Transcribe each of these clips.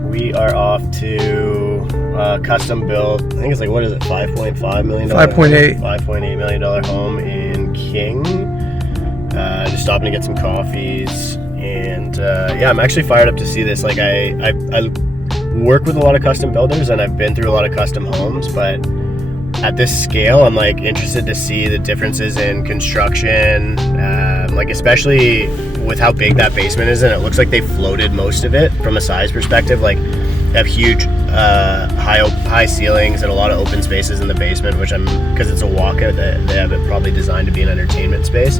We are off to custom built, I think it's like, what is it, $5.5 million? 5.8. $5.8 million home in King. Just stopping to get some coffees. And yeah, I'm actually fired up to see this. Like I work with a lot of custom builders and I've been through a lot of custom homes, but at this scale, I'm like interested to see the differences in construction, like especially with how big that basement is, and it looks like they floated most of it from a size perspective. Like they have huge high ceilings and a lot of open spaces in the basement, which because it's a walkout, they have it probably designed to be an entertainment space.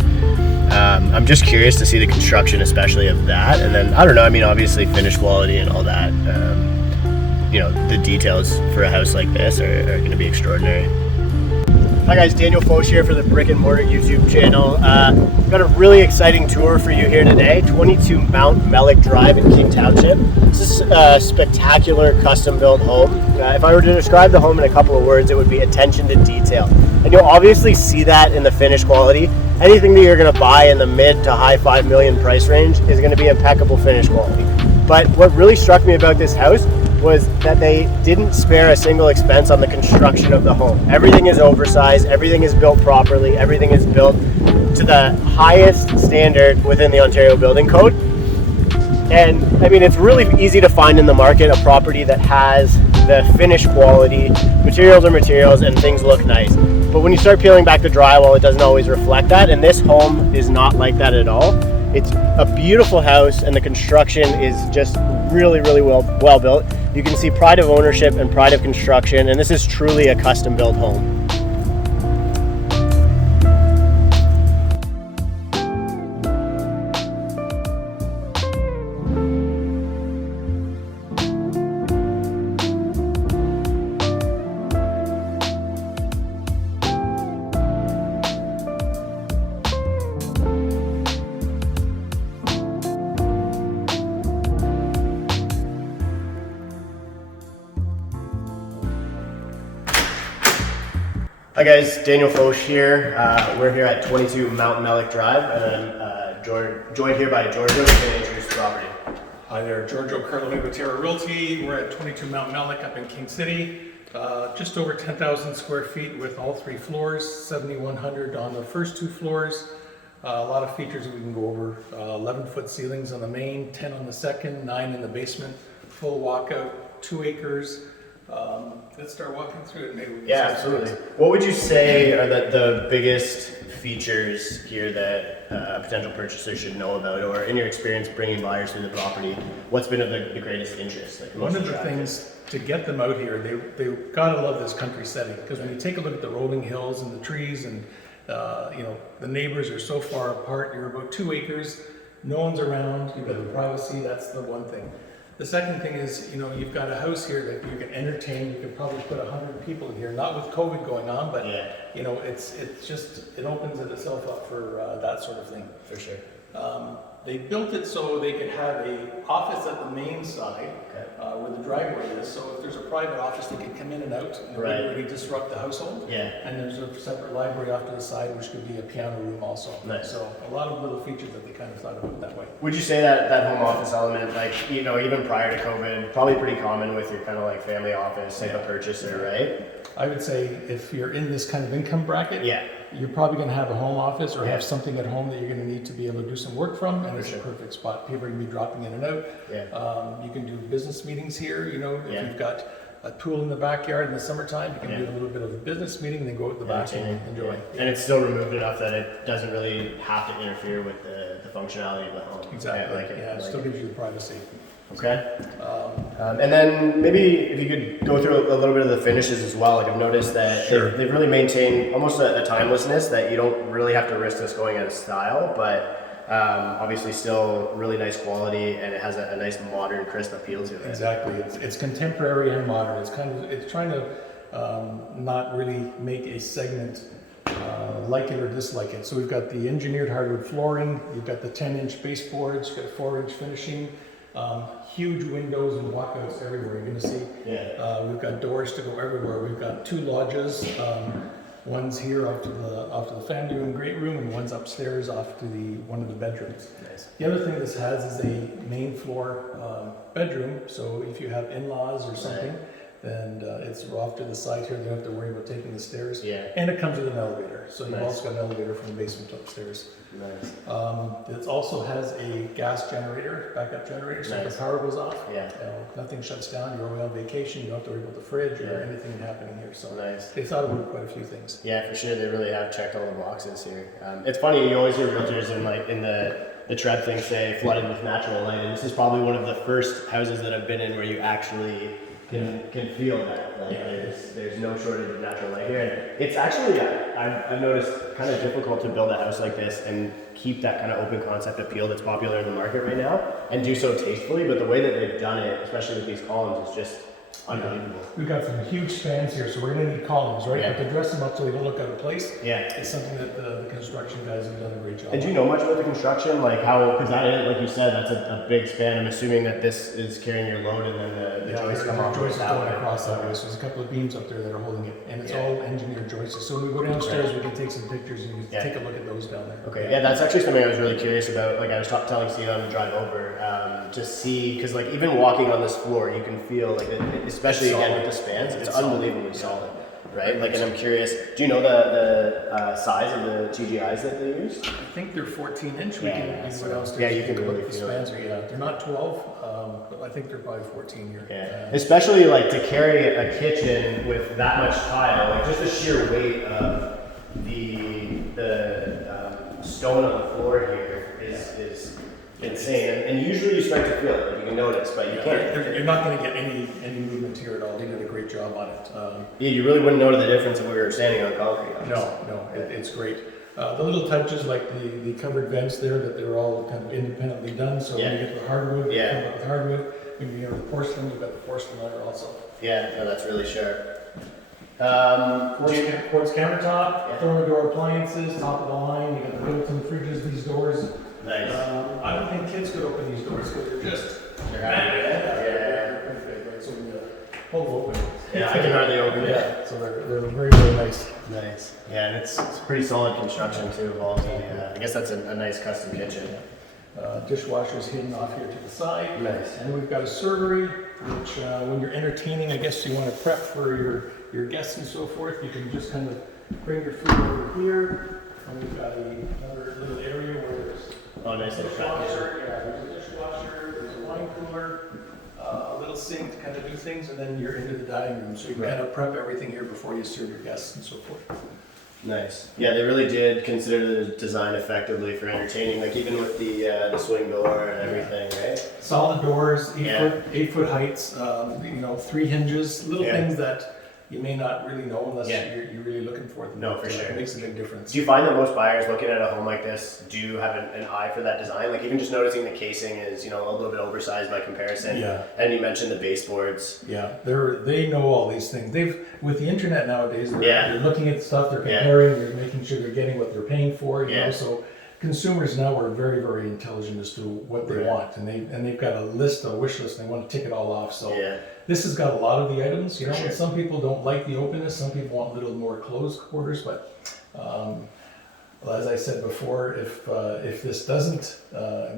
I'm just curious to see the construction, especially of that, and then I don't know. I mean, obviously finish quality and all that. You know, the details for a house like this are going to be extraordinary. Hi guys, Daniel Foch here for the Brick and Mortar YouTube channel. Got a really exciting tour for you here today. 22 Mount Mellick Drive in King Township. This is a spectacular custom built home. If I were to describe the home in a couple of words, it would be attention to detail. And you'll obviously see that in the finish quality. Anything that you're going to buy in the mid to high 5 million price range is going to be impeccable finish quality. But what really struck me about this house was that they didn't spare a single expense on the construction of the home. Everything is oversized, everything is built properly, everything is built to the highest standard within the Ontario Building Code. And I mean, it's really easy to find in the market a property that has the finish quality, materials are materials, and things look nice. But when you start peeling back the drywall, it doesn't always reflect that, and this home is not like that at all. It's a beautiful house, and the construction is just really, really well built. You can see pride of ownership and pride of construction, and this is truly a custom built home. Hi guys, Daniel Foch here. We're here at 22 Mount Mellick Drive, and I'm joined here by Giorgio, who's going to introduce the property. Hi there, Giorgio Carlo with Terra Realty. We're at 22 Mount Mellick up in King City. Just over 10,000 square feet with all 3 floors, 7,100 on the first 2 floors. A lot of features we can go over. 11-foot ceilings on the main, 10 on the second, 9 in the basement, full walkout, 2 acres. Let's start walking through it. Maybe we can Absolutely. What would you say are the biggest features here that a potential purchaser should know about, or in your experience bringing buyers through the property, what's been of the greatest interest? Like one of the things to get them out here, they gotta love this country setting, because when you take a look at the rolling hills and the trees and you know, the neighbors are so far apart. You're about 2 acres, no one's around, you've got the privacy. That's the one thing. The second thing is, you know, you've got a house here that you can entertain. You could probably put 100 people in here, not with COVID going on, but you know, it opens itself up for that sort of thing. For sure. They built it so they could have a office at the main side, where the driveway is. So if there's a private office, they can come in and out and really disrupt the household. And there's a separate library off to the side, which could be a piano room also. Nice. So a lot of little features that they kind of thought about that way. Would you say that home office element, like, you know, even prior to COVID, probably pretty common with your kind of like family office type of purchaser, right? I would say if you're in this kind of income bracket, you're probably going to have a home office or have something at home that you're going to need to be able to do some work from, and it's a perfect spot. People are going to be dropping in and out. You can do business meetings here. You know, if you've got a pool in the backyard in the summertime, you can do a little bit of a business meeting and then go out the back and enjoy. And it's still removed enough that it doesn't really have to interfere with the functionality of the home. Exactly. It still gives you the privacy. Okay. And then maybe if you could go through a little bit of the finishes as well. Like I've noticed that they've really maintained almost a timelessness, that you don't really have to risk this going out of style, but obviously still really nice quality, and it has a nice modern, crisp appeal to it. Exactly. It's contemporary and modern. It's trying to not really make a segment like it or dislike it. So we've got the engineered hardwood flooring, you've got the 10-inch baseboards, you've got 4-inch finishing, huge windows and walkouts everywhere. You're going to see. We've got doors to go everywhere. We've got 2 lodges. One's here off to the family room, great room, and one's upstairs off to one of the bedrooms. Nice. The other thing this has is a main floor bedroom, so if you have in-laws or something, then it's off to the side here. They don't have to worry about taking the stairs. Yeah. And it comes with an elevator, so you've Nice. also got an elevator from the basement to upstairs. Nice. It also has a gas generator, backup generator, so if Nice. the power goes off, Yeah. nothing shuts down. You're away on vacation. You don't have to worry about the fridge or Yeah. anything happening here. So Nice. they thought about quite a few things. Yeah, for sure. They really have checked all the boxes here. It's funny, you always hear realtors in the Tread thing say flooded with natural light, and this is probably one of the first houses that I've been in where you actually can feel that. Like there's no shortage of natural light here. And it's actually, I've noticed, kind of difficult to build a house like this and keep that kind of open concept appeal that's popular in the market right now, and do so tastefully. But the way that they've done it, especially with these columns, is just unbelievable. We've got some huge spans here, so we're going to need columns, right? Yeah. But to dress them up so they don't look out of place, Yeah. it's something that the construction guys have done a great job. And do you know much about the construction? Like how, because that is, like you said, that's a big span. I'm assuming that this is carrying your load and then the joists come off joists that going way. across that way. So there's a couple of beams up there that are holding it, and it's Yeah. all engineered joists. So when we go downstairs, we can take some pictures and you can Yeah. take a look at those down there. Okay, yeah, that's actually something I was really curious about. Like I was telling Steve on the drive over, to see, because like even walking on this floor, you can feel like, especially It's again solid. with the spans, it's It's solid. unbelievably solid, right? Like, and I'm curious, do you know the size of the TGIs that they use? I think they're 14-inch. We Yeah, can yeah, go so- downstairs. yeah, you and can take a look really at the feel it. spans. Yeah, they're not 12, but I think they're probably 14 here. Yeah, especially like to carry a kitchen with that much tile, like just the sheer weight of the stone on the floor here is insane. And usually you start to feel it, like you can notice, but you can't. You're not going to get any movement here at all. They did a great job on it. Yeah, you really wouldn't know the difference if we were standing on concrete. Honestly. No, it's great. The little touches like the covered vents there, that they're all kind of independently done. So when you get the hardwood, Yeah. you come up with hardwood. When you have the porcelain, you've got the porcelain layer also. Yeah, no, that's really sharp. Quartz countertop, Yeah. thermal appliances, top of the line. You got the built-in fridges. These doors. Nice. I don't think kids could open these doors because they're just. They're happy with it? Yeah. They're pretty big, right? So when you pull them open. Yeah, I can hardly open it. Yeah, so they're very, very nice. Nice. Yeah, and it's pretty solid construction too of all the, I guess that's a nice custom kitchen. Dishwasher's hidden off here to the side. Nice. And we've got a servery, which when you're entertaining, I guess you want to prep for your guests and so forth. You can just kind of bring your food over here. And we've got another little area where there's Oh, nice a little shop. dishwasher. Yeah, there's a dishwasher, there's a wine cooler, a little sink to kind of do things, and then you're into the dining room. So you can Right. kind of prep everything here before you serve your guests and so forth. Nice. Yeah, they really did consider the design effectively for entertaining, like even with the swing door and everything, right? Solid doors, Yeah. 8 foot heights, 3 hinges, little Yeah. things that you may not really know unless Yeah. you're really looking for them. No, for But, sure. It makes a big difference. Do you find that most buyers looking at a home like this do have an eye for that design? Like even just noticing the casing is, a little bit oversized by comparison. Yeah. And you mentioned the baseboards. Yeah, they know all these things. With the internet nowadays, Yeah. they're looking at stuff, they're Yeah. comparing, they're making sure they're getting what they're paying for. You Yeah. know, so consumers now are very, very intelligent as to what they Right. want, and they've got a wish list, and they want to tick it all off. So Yeah. this has got a lot of the items. You know, Sure. and some people don't like the openness. Some people want a little more closed quarters, but. Well, as I said before, if this doesn't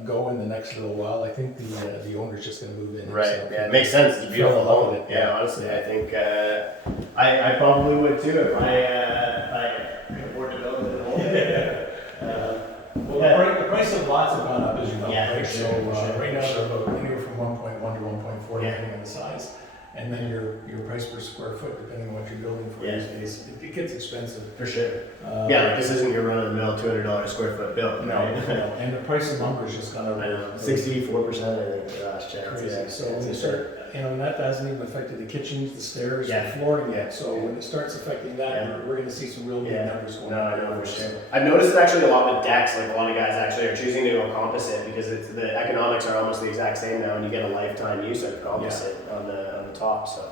go in the next little while, I think the owner's just going to move in. Right. himself. Yeah, it makes sense. It's a beautiful Fell in love home. with it. Yeah, honestly, I think I probably would too if I could afford to build it at home. Well, the price of lots have gone up, as you know. Yeah, right? for sure, So for sure. right now they're about anywhere from 1.1 to 1.4, Yeah. depending on the size. And then your price per square foot, depending on what you're building for Yeah. these days, it gets expensive. For sure. Uh, Yeah, like this isn't your run-of-the-mill $200 square foot build, No, right? no. And the price of lumber's just gone up. I know. 64%, I think, the last check. Crazy. Yeah. So when you start, and that hasn't even affected the kitchens, the stairs, Yeah. the flooring yet. So when it starts affecting that, Yeah. we're going to see some real big Yeah. numbers going No, I on. know for sure. I've noticed it actually a lot with decks. Like a lot of guys actually are choosing to go composite because the economics are almost the exact same now, and you get a lifetime use of composite on the top. So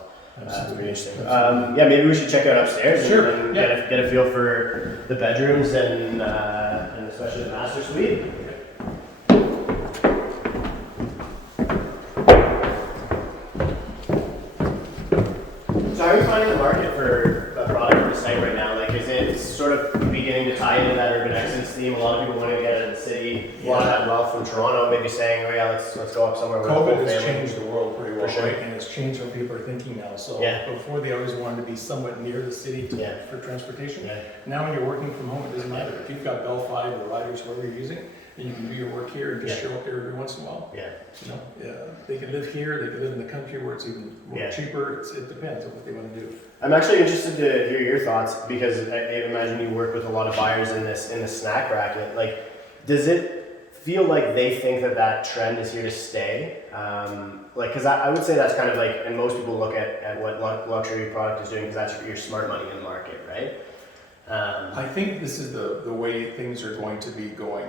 it's pretty interesting. Yeah, maybe we should check out upstairs Sure, and yeah. get a feel for the bedrooms and especially the master suite. So how are you finding the market for a product of this type right now? Like, is it into that urban exodus theme. A lot of people want to get out of the city. A lot of that wealth from Toronto, maybe saying, oh yeah, let's go up somewhere with the whole COVID has family. changed the world pretty well, For sure. right? And it's changed what people are thinking now. So before they always wanted to be somewhat near the city for transportation. Yeah. Now when you're working from home, it doesn't matter. If you've got Bell 5 or Riders, whatever you're using, and you can do your work here and just show up there every once in a while. Yeah. You know, they can live here, they can live in the country where it's even more cheaper. It depends on what they want to do. I'm actually interested to hear your thoughts because I imagine you work with a lot of buyers in the snack racket. Like, does it feel like they think that trend is here to stay? Because I would say that's kind of like, and most people look at what luxury product is doing because that's your smart money in the market, right? I think this is the way things are going to be going.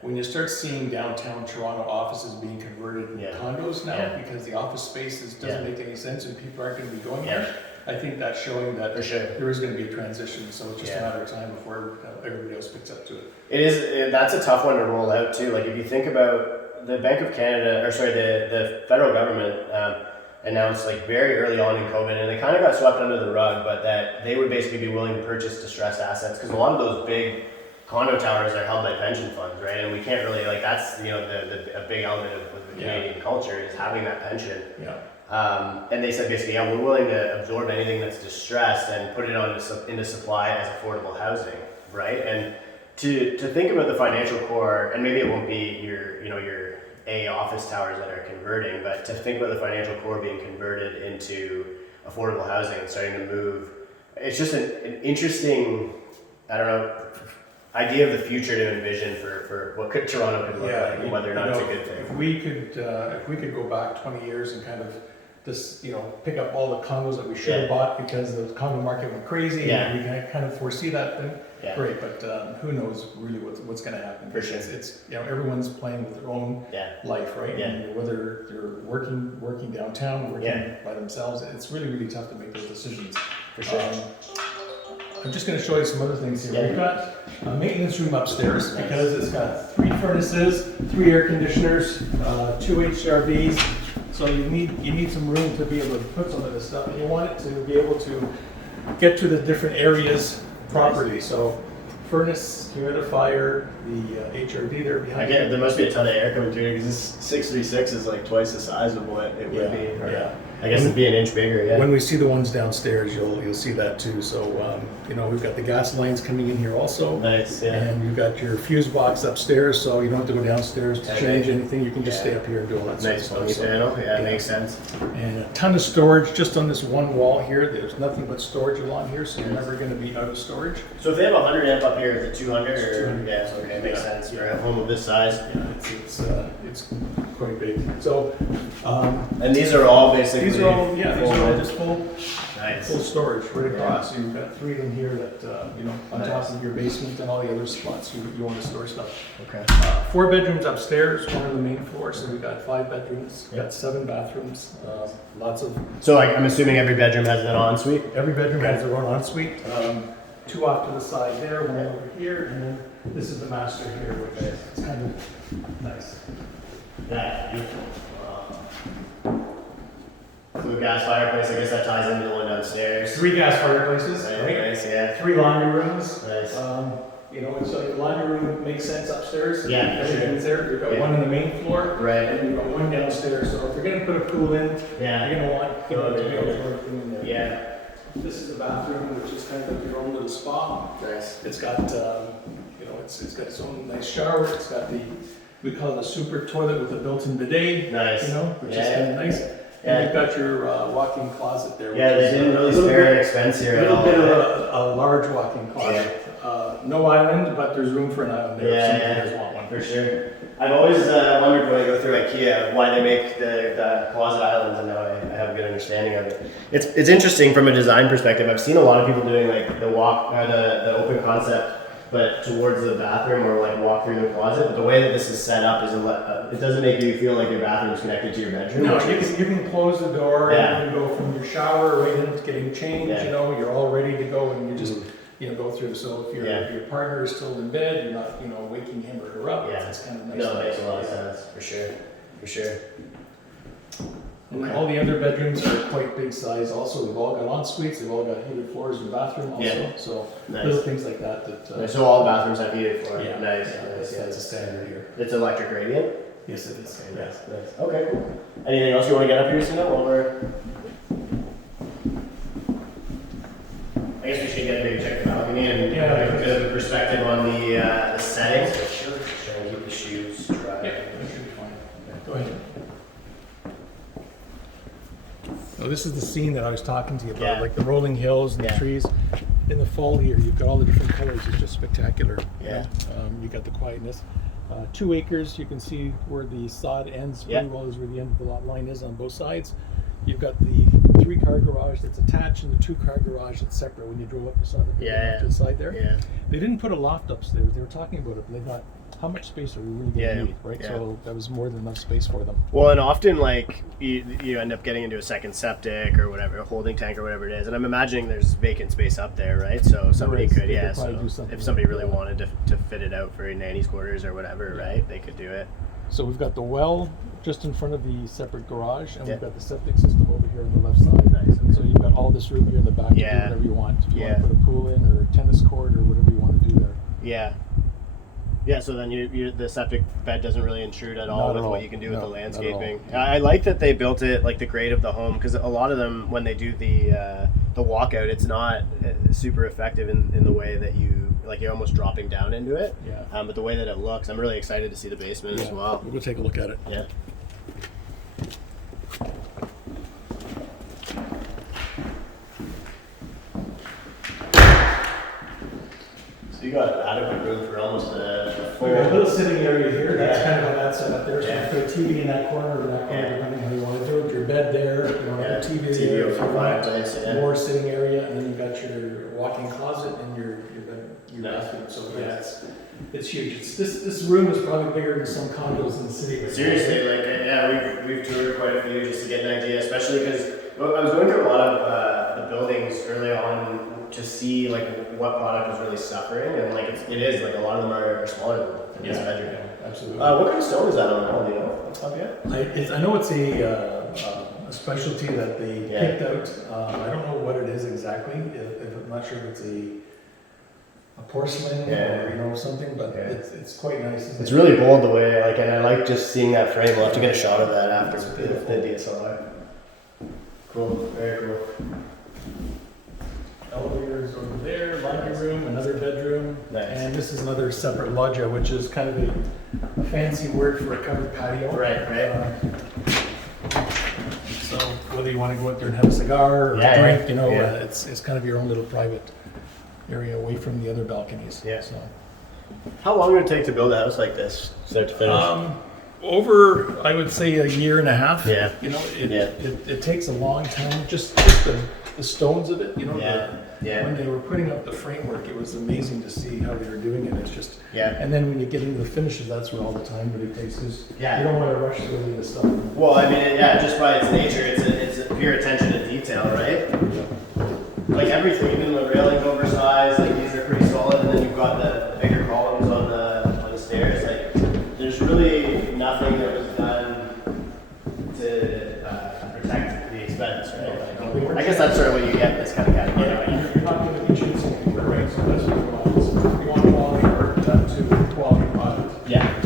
When you start seeing downtown Toronto offices being converted into condos now because the office spaces doesn't make any sense and people aren't going to be going there, I think that's showing that there is going to be a transition. So it's just a matter of time before everybody else picks up to it. It is. That's a tough one to roll out too. Like if you think about the Bank of Canada, the federal government announced like very early on in COVID, and they kind of got swept under the rug, but that they would basically be willing to purchase distressed assets because a lot of those big condo towers are held by pension funds, right? And we can't really that's a big element of the Canadian culture is having that pension. And they said basically, we're willing to absorb anything that's distressed and put it into supply as affordable housing, right? And to think about the financial core, and maybe it won't be your A office towers that are converting, but to think about the financial core being converted into affordable housing and starting to move, it's just an interesting, I don't know, idea of the future to envision for what Toronto could look like and whether or not it's a good thing. If we could go back 20 years and kind of just pick up all the condos that we should have bought because the condo market went crazy and we can kind of foresee that thing. Great, but who knows really what's going to happen? For sure. It's everyone's playing with their own life, right? And whether they're working downtown, working by themselves, it's really, really tough to make those decisions. For sure. I'm just going to show you some other things here. We've got a maintenance room upstairs because it's got 3 furnaces, 3 air conditioners, 2 HRVs. So you need some room to be able to put some of this stuff, and you want it to be able to get to the different areas properly. So furnace, humidifier, the HRV there behind. Again, there must be a ton of air coming through because this 636 is like twice the size of what it would be. I guess it'd be an inch bigger. When we see the ones downstairs, you'll see that too. So we've got the gas lines coming in here also. Nice. And you've got your fuse box upstairs, so you don't have to go downstairs to change anything. You can just stay up here and do all that nice sort of stuff. panel. It makes sense. And a ton of storage just on this one wall here. There's nothing but storage along here, so you're never going to be out of storage. So if they have 100 amp up here, is it 200 or? Makes sense for a home of this size. It's quite big. So and these are all basically these are all just full storage right across. Yeah. So you've got 3 in here that on top of your basement and all the other spots you want to store stuff. Okay. 4 bedrooms upstairs, 1 on the main floor. So we've got 5 bedrooms. We've got 7 bathrooms. Lots of. So I'm assuming every bedroom has an ensuite. Every bedroom has their own ensuite. 2 off to the side there, 1 over here, and then this is the master here, which is kind of nice. Yeah, beautiful. So gas fireplace, I guess that ties into the one downstairs. 3 gas fireplaces, right? Nice, 3 laundry rooms. Nice. So the laundry room makes sense upstairs. Everything's sure. there. You've got 1 on the main floor. Right. And you've got 1 downstairs. So if you're going to put a pool in, you're going to want to be able to throw everything in there. Yeah. This is the bathroom, which is kind of your own little spa. Nice. It's got, it's got its own nice shower. It's got we call it a super toilet with a built-in bidet. Nice. Which is kind of nice. And you've got your walk-in closet there. They didn't really spare an expense here at all. A little bit of a large walk-in closet. No island, but there's room for an island there if somebody does want one. For sure. I've always wondered when I go through IKEA why they make the closet islands, and now I have a good understanding of it. It's interesting from a design perspective. I've seen a lot of people doing like the open concept, but towards the bathroom or like walk through the closet. But the way that this is set up is it doesn't make you feel like your bathroom is connected to your bedroom. No, you can close the door and you can go from your shower right into getting changed. You're all ready to go, and you just go through. So if your partner is still in bed, you're not waking him or her up. It's kind of nice. No, it makes a lot of sense for sure. And Okay. all the other bedrooms are quite big size also. They've all got en suites, they've all got heated floors in the bathroom also. Yeah. So Nice. little things like that. So all the bathrooms have heated floor. Yeah, Nice. yeah, Nice. that's a standard here. It's electric radiant. Yes, it is. Okay, Yeah. nice. Okay, cool. Anything else you want to get up here, Sina? While we're... I guess we should maybe check the balcony and Yeah. get a bit of perspective on the settings. Sure. Try and keep the shoes dry. Yeah, that should be fine. Go ahead. So this is the scene that I was talking to you about, Yeah. like the rolling hills and Yeah. the trees. In the fall here, you've got all the different colors. It's just spectacular. Yeah. You got the quietness. 2 acres. You can see where the sod ends pretty Yeah. well, is where the end of the lot line is on both sides. You've got the 3-car garage that's attached and the 2-car garage that's separate. When you drove up the side, to the side there. Yeah. They didn't put a loft upstairs. They were talking about it, but they thought, how much space are we really going to Yeah, need, right? yeah. So that was more than enough space for them. Well, and often like you end up getting into a second septic or whatever, a holding tank or whatever it is, and I'm imagining there's vacant space up there, right? So somebody is. could, They yeah. could probably So do something if somebody like really that. wanted to fit it out for a nanny's quarters or whatever, right? They could do it. So we've got the well just in front of the separate garage, and Yeah. we've got the septic system over here on the left side. Nice, okay. So you've got all this room here in the back to do Yeah. whatever you want. If you Yeah. want to put a pool in or a tennis court or whatever you want to do there. Yeah. Yeah, so then the septic bed doesn't really intrude at all Not with at what all. you can do with No, the not at landscaping. I like that they built it like the grade of the home, because a lot of them, when they do the walkout, it's not super effective in the way that you're almost dropping down into it. Yeah. But the way that it looks, I'm really excited to see the basement as well. We'll go take a look at it. Yeah. So you got adequate room for almost a full. We've got a little sitting area here. That's kind of how that's set up there. So Yeah. you put a TV in that corner or that corner, Yeah. depending how you want to do it. Your bed there, you want to have a TV TV there. over if you want fireplace, yeah. more sitting area, and then you've got your walk-in closet and your Nice. bathroom. So yeah, it's huge. This room is probably bigger than some condos in the city. Seriously, like we've toured quite a few just to get an idea, especially because I was going through a lot of the buildings early on to see like what product was really suffering, and like it is like a lot of them are smaller than this bedroom. Absolutely. What kind of stone is that on the wall? Do you know off the top of your head? I know it's a specialty that they Yeah. picked out. I don't know what it is exactly. I'm not sure if it's a porcelain Yeah. or something, but Yeah. it's quite nice. Isn't It's it? really bold the way, like, and I like just seeing that frame. We'll have to get a shot of that after It's the beautiful. DSLR. Cool, very cool. Elevators over there, laundry room, another bedroom, Nice. and this is another separate loggia, which is kind of a fancy word for a covered patio. Right. So whether you want to go out there and have a cigar or Yeah, a drink, yeah. it's kind of your own little private area away from the other balconies. Yeah. So. How long would it take to build a house like this, start to finish? Over, I would say, a year and a half. Yeah. It takes a long time. Just the stones of it. When they were putting up the framework, it was amazing to see how they were doing it. It's just. Yeah. And then when you get into the finishes, that's where all the time really takes. Is Yeah. You don't want to rush through the stuff. Well, I mean, just by its nature, it's a pure attention to detail, right? Like everything, even the railings oversized, like these are pretty solid, and then you've got the bigger columns on the stairs. Like, there's really nothing that was done to protect the expense, right? Like, I guess that's sort of what you get in this kind of category. You're not going to be chasing anywhere, right? So that's what you want. You want quality work done to quality product. Yeah.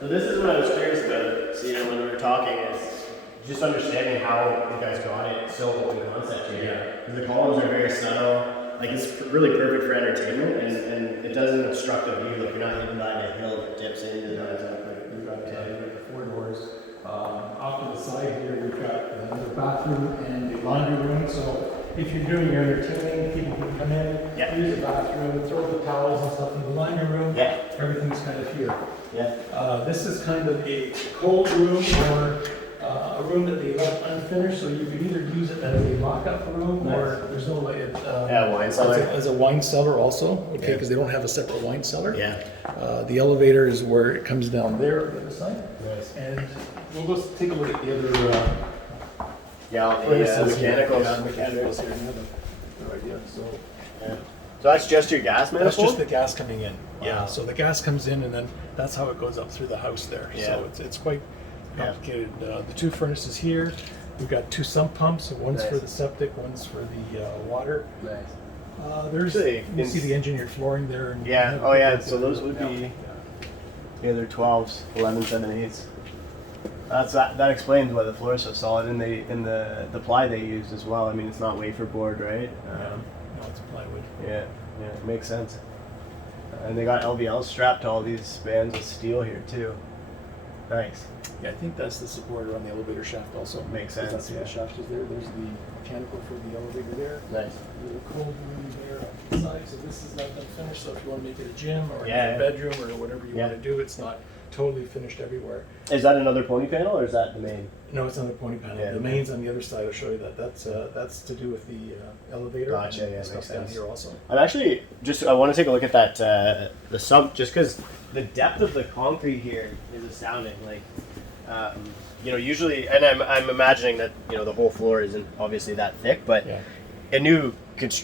So this is what I was curious about, when we were talking, is just understanding how you guys got it so open concept here. Yeah. Because the columns are very subtle, like it's really perfect for entertainment, and it doesn't obstruct the view, like you're not hidden behind a hill that dips into the We've got 4 doors. Off to the side here, we've got another bathroom and a laundry room. So if you're doing your entertaining, people can come in, Yeah. use the bathroom, throw the towels and stuff in the laundry room. Yeah. Everything's kind of here. Yeah. This is kind of a cold room or a room that they left unfinished, so you can either use it as a lock-up room or there's no way it. Wine cellar. As a wine cellar also, okay, Yeah. because they don't have a separate wine cellar. Yeah. The elevator is where it comes down there on the other side. Nice. And we'll go take a look at the other Yeah, furnaces the here. mechanicals. Yeah, the mechanicals here. You have a good idea. So Yeah. So that's just your gas manifold? That's just the gas coming in. Wow. Yeah, so the gas comes in and then that's how it goes up through the house there. Yeah. So it's quite complicated. The 2 furnaces here, we've got 2 sump pumps, one's for the septic, one's for the water. Nice. There's, Actually, you see the engineered flooring there. And Yeah, oh yeah, so those would be, yeah, they're 12s, 11, 7/8. That explains why the floor is so solid, and the ply they used as well. I mean, it's not wafer board, right? No, it's plywood. Yeah, it makes sense. And they got LVL strapped to all these spans of steel here too. Nice. Yeah, I think that's the supporter on the elevator shaft also. Makes 'Cause sense, That's where the shaft is there. There's the mechanical for the elevator there. Nice. The cold room there on the side. So this is not done finished. So if you want to make it a gym or Yeah. a bedroom or whatever you Yeah. want to do, it's not totally finished everywhere. Is that another pony panel or is that the main? No, it's on the pony panel. Yeah, The okay. main's on the other side. I'll show you that. That's to do with the elevator. Gotcha, and yeah, stuff makes down sense. here also. I'm actually I want to take a look at that the sump just because the depth of the concrete here is astounding. Like, usually, and I'm imagining that the whole floor isn't obviously that thick, but Yeah. a new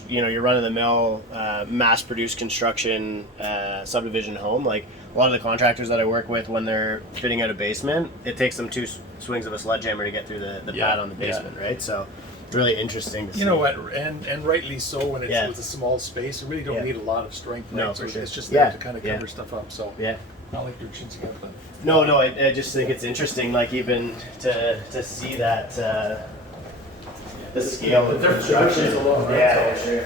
your run-of-the-mill mass-produced construction subdivision home, like a lot of the contractors that I work with when they're fitting out a basement, it takes them 2 swings of a sledgehammer to get through the Yeah, pad on the yeah. basement, right? So it's really interesting to see. You know what, and rightly so when it's Yeah. with a small space, you really don't Yeah. need a lot of strength. No, right? for So sure. It's just Yeah, there to kind of yeah. cover stuff up. So Yeah. not like your chins again, but No, I just think it's interesting, like even to see that the scale of the difference construction. is a lot, right? Yeah, So- sure.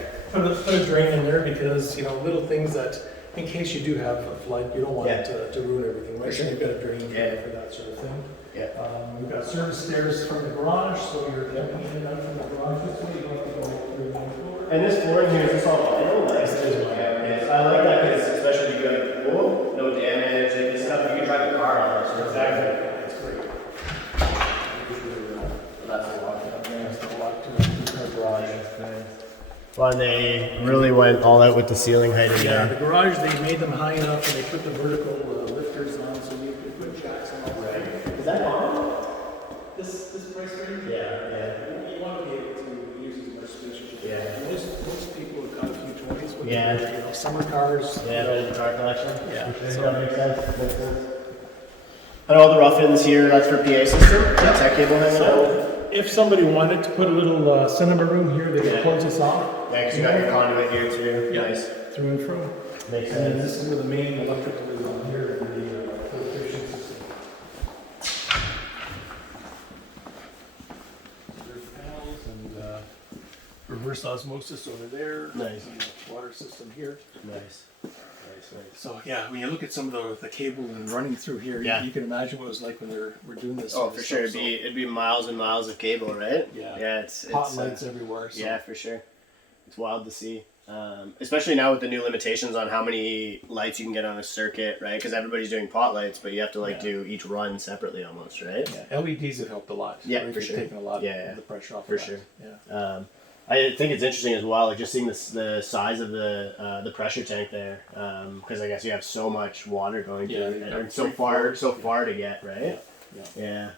put a drain in there because little things that in case you do have a flood, you don't want Yeah. it to ruin everything, right? For So sure. you've got a drain Yeah. for that sort of thing. Yeah. We've got service stairs from the garage, so you're emptying in and out from the garage this way. You don't have to go through the main floor. And this flooring here, is this all vinyl? Like, This is vinyl. I like that because especially if you got a pool, no damage, like this stuff you can drive a car on this. Exactly. It's great. That's a lot. There's a lot to the garage. Well, and they really went all out with the ceiling height in Yeah, the there. garage, they made them high enough and they put the vertical lifters on so you could put jacks on all right. Is that on? This price range? Yeah, You want to be able to use as much space as you can. Yeah. Most people have got a few 20s with Yeah. their, summer cars. yeah. Yeah, the car collection. Yeah. So that makes sense. Makes sense. And all the rough-ins here, that's for PA system? Yeah. Tech cable hanging out? So if somebody wanted to put a little cinema room here, they could Yeah. close this off. Yeah, because you got your conduit here too. Yeah. Nice. Through and through. Makes And then sense. this is where the main electrical is on here for the filtration system. There's panels and reverse osmosis over there. Nice. The water system here. Nice. So yeah, when you look at some of the cable and running through here, Yeah. you can imagine what it was like when we're doing this. Oh, sort of for sure. stuff. It'd be miles and miles of cable, right? Yeah. Yeah, it's Hot lights everywhere. So. yeah, for sure. It's wild to see, especially now with the new limitations on how many lights you can get on a circuit, right? Because everybody's doing pot lights, but you have to Yeah. do each run separately, almost, right? Yeah, LEDs have helped a lot. Yeah, Right? for They've sure. taken a lot Yeah, yeah. of the pressure off. For of that. sure. Yeah. I think it's interesting as well, like just seeing the size of the pressure tank there, because I guess you have so much water going Yeah, through, yeah. and so far to get, right? Yeah. Yeah.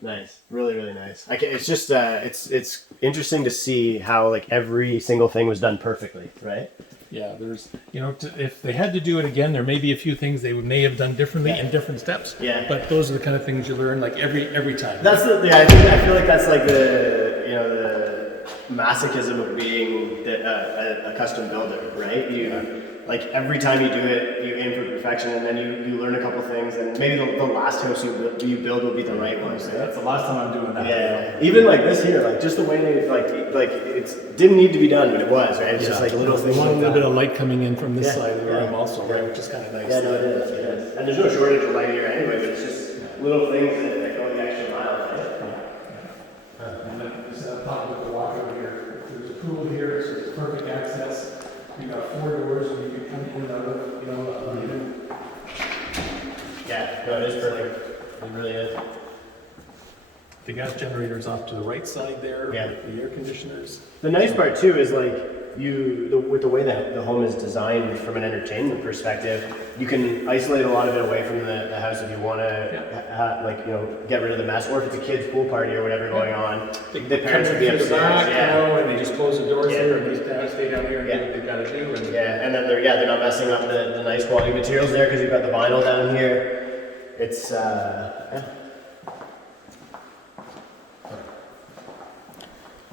Nice. Really, really nice. It's just it's interesting to see how like every single thing was done perfectly, right? Yeah, there's, if they had to do it again, there may be a few things they may have done differently in different steps. Yeah. But those are the kind of things you learn like every time. That's I feel like that's like the masochism of being a custom builder, right? Like every time you do it, you aim for perfection, and then you learn a couple things, and maybe the last house you build will be the right one. So that's the last time I'm doing that. Yeah, even like this here, like just the way they like it didn't need to be done, but it was, right? It's just like little We things want like a little that. bit of light coming in from this Yeah, side of the yeah. room also, right? Which is kind of nice. Yeah, no, it is. And there's no shortage of light here anyway, but it's just little things that go the extra mile, right? And then just top of the walk over here. There's a pool here, so it's perfect access. You've got 4 doors and you can come in and out of, Yeah, no, it is perfect. It really is. The gas generator's off to the right side there. Yeah. With the air conditioners. The nice part too is like with the way that the home is designed from an entertainment perspective, you can isolate a lot of it away from the house if you want to, like, you know, get rid of the mess. Or if it's a kid's pool party or whatever going on, the parents would be upstairs. And they just close the doors there, and they stay down here and do what they've got to do. And and then they're not messing up the nice quality materials there because you've got the vinyl down here. It's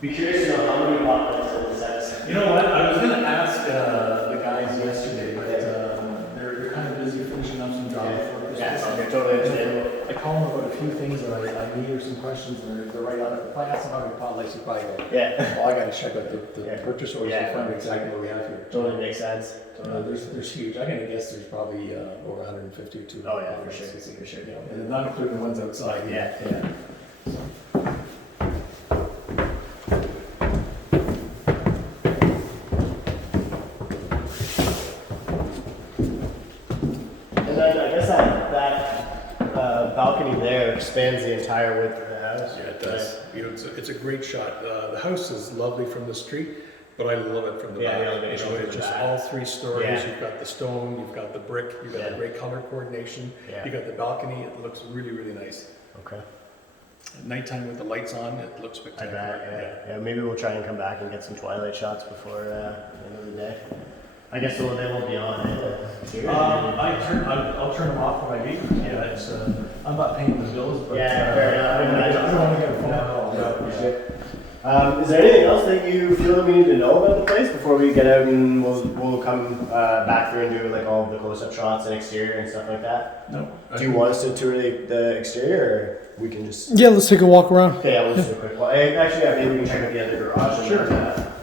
Be curious to know how many pot lights in the sets. You know what? I was going to ask the guys yesterday, but they're kind of busy finishing up some jobs for Christmas. Yeah, okay, totally understandable. I call them about a few things that I need or some questions, and they're right on it. If I ask them how many pot lights, you probably go, well, I got to check out the purchase orders to find exactly what we have here. Totally makes sense. There's huge. I'm going to guess there's probably over 150 or 200. Oh yeah, for sure. You know, and not including the ones outside. Yeah. And then I guess that balcony there expands the entire width of the house. Yeah, it does. You know, it's a great shot. The house is lovely from the street, but I love it from the back. It's just all 3 stories. Yeah. You've got the stone, you've got the brick, you've got the great color coordination. You've got the balcony. It looks really, really nice. Okay. At nighttime with the lights on, it looks spectacular. Yeah, maybe we'll try and come back and get some twilight shots before the end of the day. I guess they won't be on. I'll turn them off when I leave. Yeah, it's I'm not paying the bills, but fair enough. I don't want to get a phone call. Is there anything else that you feel that we need to know about the place before we get out and we'll come back through and do like all the close-up shots and exterior and stuff like that? No. Do you want us to tour the exterior, or we can just? Yeah, let's take a walk around. Okay, we'll just do a quick walk. Actually, maybe we can check out the other garage. Sure.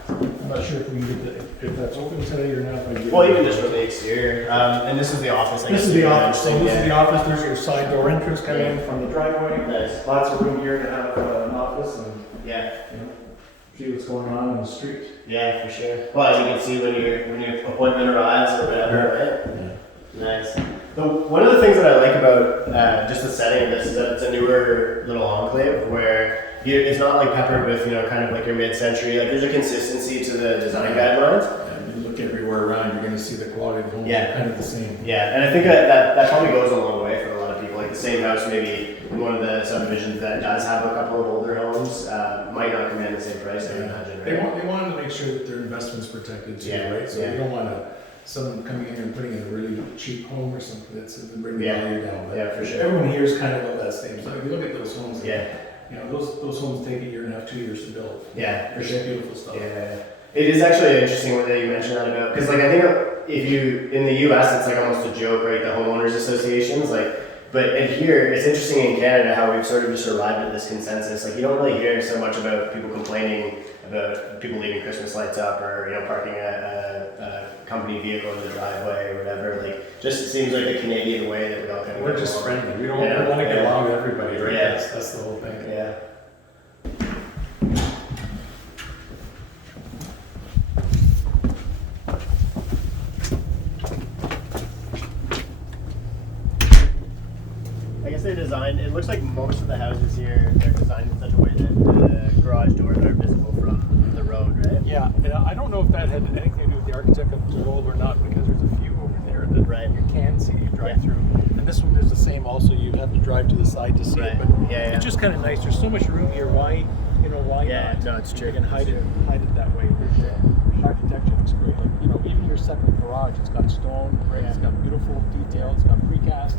I'm not sure if we can get if that's open today or not. Well, even just from the exterior. And this is the office. This is the office. So this is the office. There's your side door entrance coming in from the driveway. Nice. Lots of room here to have an office and you know, see what's going on in the street. Yeah, for sure. Well, as you can see when your appointment arrives or whatever, right? Yeah. Nice. One of the things that I like about just the setting of this is that it's a newer little enclave where it's not like peppered with, kind of like your mid-century, like there's a consistency to the design guidelines. And you look everywhere around, you're going to see the quality of the homes are kind of the same. Yeah, and I think that probably goes a long way for a lot of people. Like the same house maybe in one of the subdivisions that does have a couple of older homes might not command the same price, I imagine, right? They wanted to make sure that their investment's protected too, right? So you don't want someone coming in and putting in a really cheap home or something that's going to bring the value down. But for sure. Everyone here is kind of of that same. So if you look at those homes, those homes take 1.5 years, 2 years to build. Yeah, for sure. Beautiful stuff. Yeah. It is actually interesting that you mentioned that about, because like I think if you, in the US, it's like almost a joke, right? The homeowners associations, but here, it's interesting in Canada how we've sort of just arrived at this consensus. Like you don't really hear so much about people complaining about people leaving Christmas lights up or, parking a company vehicle in the driveway or whatever. Like, just it seems like the Canadian way that we all kind of we're just friendly. We don't we want to get along with everybody, right? Yeah. That's the whole thing. Yeah. I guess they're designed, it looks like most of the houses here, they're designed in such a way that the garage doors are visible from the road, right? Yeah, and I don't know if that had anything to do with the architect of the role or not, because there's a few over there that you can see, you drive through. And this one is the same also, you have to drive to the side to see it, but it's just kind of nice. There's so much room here, why not? No, it's true. You can hide it that way. The architecture looks great. Even your second garage, it's got stone, right? It's got beautiful detail, it's got precast.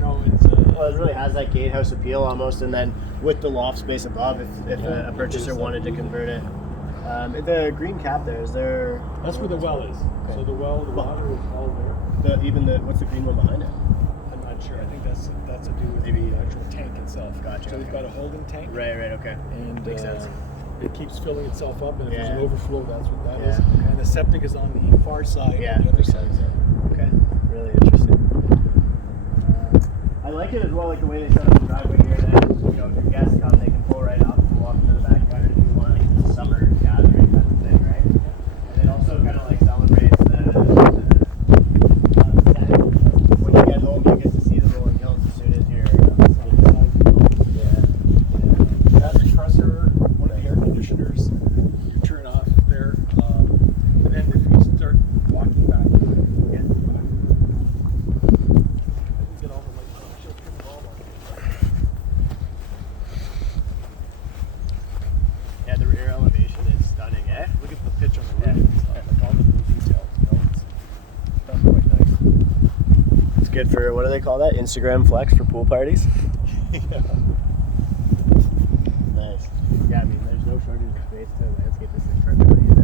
Well, it really has that gatehouse appeal almost, and then with the loft space above, if a purchaser wanted to convert it. The green cap there, is there? That's where the well is. Okay. So the water is all there. What's the green one behind it? I'm not sure. I think that's to do with the actual tank itself. Gotcha. So they've got a holding tank. Right, okay. And makes sense. It keeps filling itself up, and if there's an overflow, that's what that is. Okay. And the septic is on the far side. Yeah, the other side. Okay, really interesting. I like it as well, like the way they set up the driveway here. That if your guests come, they can pull right up and walk into the backyard if you want, like a summer gathering kind of thing, right? And it also kind of like celebrates the setting. When you get home, you get to see the rolling hills as soon as you're outside. That compressor, one of the air conditioners, you turn off there, and then if you start walking back, good for, what do they call that? Instagram flex for pool parties? Yeah. Nice. Yeah, I mean, there's no shortage of space to landscape this thing perfectly either.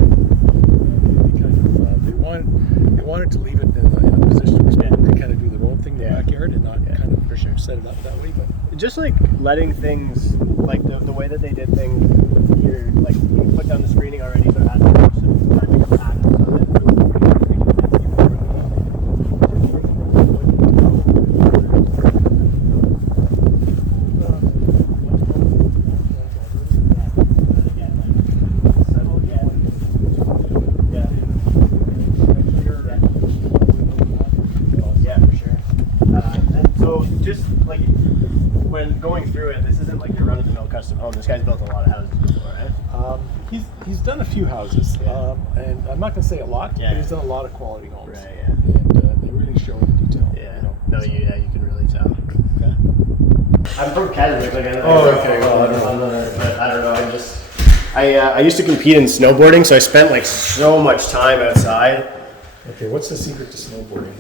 They wanted to leave it in a position where people could kind of do their own thing in the backyard and not kind of for sure set it up that way. But just like letting things, like the way that they did things here, like you put down the screening already, so it has to have some kind of patterns on it. Just like when going through it, this isn't like your run-of-the-mill custom home. This guy's built a lot of houses before, right? he's done a few houses, and I'm not going to say a lot, Yeah. but he's done a lot of quality homes. Right, yeah. And they really show in detail. Yeah. You know, No, so. you can really tell. Okay. I'm from Keswick, like I don't Oh, know. okay. Well, I don't But I don't know. I used to compete in snowboarding, so I spent like so much time outside. Okay, what's the secret to snowboarding?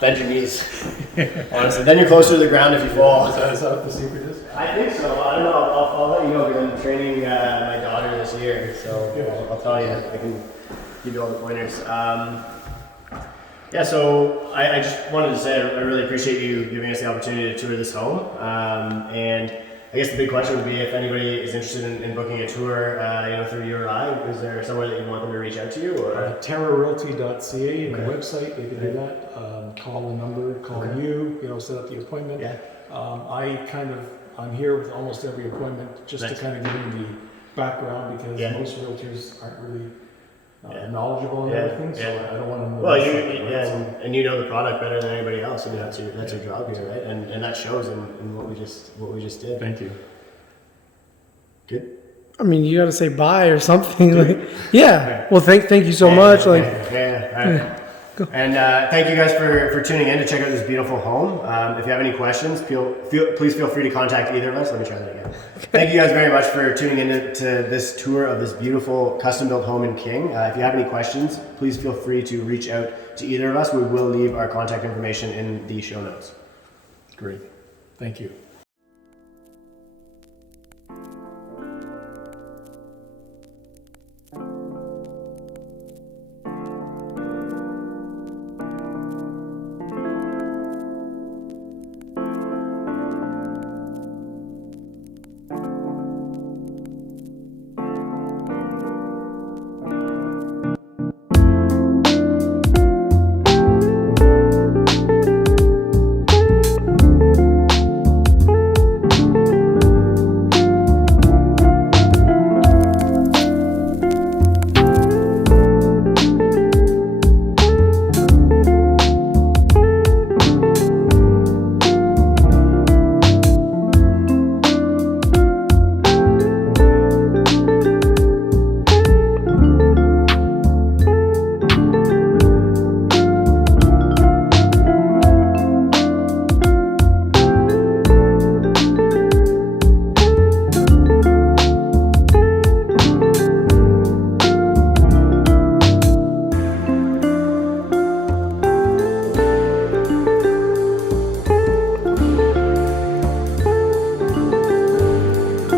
Bend your knees. Honestly, then you're closer to the ground if you fall. Is that what the secret is? I think so. I don't know. I'll let you know because I'm training my daughter this year, so I'll tell you. I can give you all the pointers. Yeah, so I just wanted to say I really appreciate you giving us the opportunity to tour this home. And I guess the big question would be if anybody is interested in booking a tour, through you or I, is there somewhere that you want them to reach out to you? Or TerraRealty.ca and the website, they can do that. Call the number, call you, set up the appointment. Yeah. I'm here with almost every appointment just Nice. to kind of give them the background because most realtors aren't really knowledgeable in everything, so I don't want them to. Well, and you know the product better than anybody else. I mean, that's your job here, right? And that shows in what we just did. Thank you. Good. I mean, you got to say bye or something. Like, yeah. Well, thank you so much. Like, All right. And thank you guys for tuning in to check out this beautiful home. If you have any questions, please feel free to contact either of us. Let me try that again. Thank you guys very much for tuning in to this tour of this beautiful custom-built home in King. If you have any questions, please feel free to reach out to either of us. We will leave our contact information in the show notes. Great. Thank you.